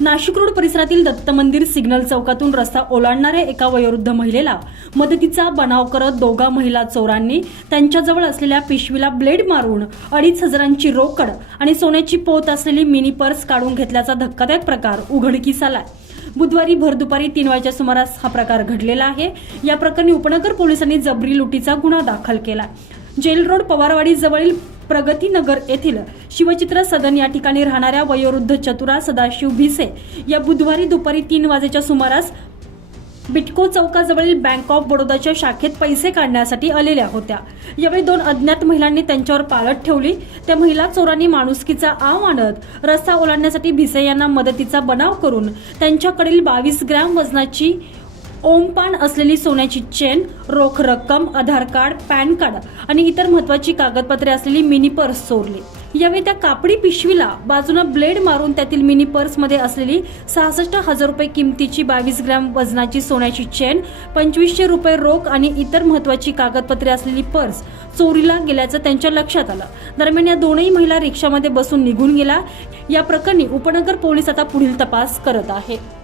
Nashik road परिसरातील दत्त मंदिर signal चौकातून रस्ता ओलांडणाऱ्या एका वयोवृद्ध महिलेला मदतीचा बनाव करत दोघा महिला चोरांनी त्यांच्याजवळ असलेल्या पिशवीला ब्लेड मारून अडीच हजारांची रोकड आणि सोन्याची पोत असलेली मिनी पर्स काढून घेतल्याचा धक्कादायक प्रकार उघडकीस आलाय बुधवारी भर दुपारी तीन वाजेच्या सुमारास हा प्रकार घडलेला आहे. या प्रकरणी उपनगर पोलिसांनी जबरी लुटीचा गुन्हा दाखल केला जेल रोड पवारवाडी जवळील प्रगतीनगर येथील शिवचित्र सदन या ठिकाणी राहणाऱ्या वयोवृद्ध चतुरा सदाशिव भिसे या बुधवारी दुपारी तीन वाजेच्या सुमारास बिटको चौकाजवळील बँक ऑफ बडोदाच्या शाखेत पैसे काढण्यासाठी आलेल्या होत्या. यावेळी दोन अज्ञात महिलांनी त्यांच्यावर पाळत ठेवली. त्या महिला चोरांनी माणुसकीचा आव आणत रस्ता ओलांडण्यासाठी भिसे यांना मदतीचा बनाव करून त्यांच्याकडील बावीस ग्रॅम वजनाची ओमपान असलेली सोन्याची चेन रोख रक्कम आधार कार्ड पॅन कार्ड आणि इतर महत्वाची कागदपत्रे असलेली मिनी पर्स चोरली. यावेळी त्या कापडी पिशवीला बाजूनं ब्लेड मारून त्यातील मिनी पर्समध्ये असलेली सहासष्ट हजार रुपये किमतीची बावीस ग्रॅम वजनाची सोन्याची चेन पंचवीसशे रुपये रोख आणि इतर महत्वाची कागदपत्रे असलेली पर्स चोरीला गेल्याचं त्यांच्या लक्षात आलं. दरम्यान या दोनही महिला रिक्षामध्ये बसून निघून गेला या प्रकरणी उपनगर पोलीस आता पुढील तपास करत आहे.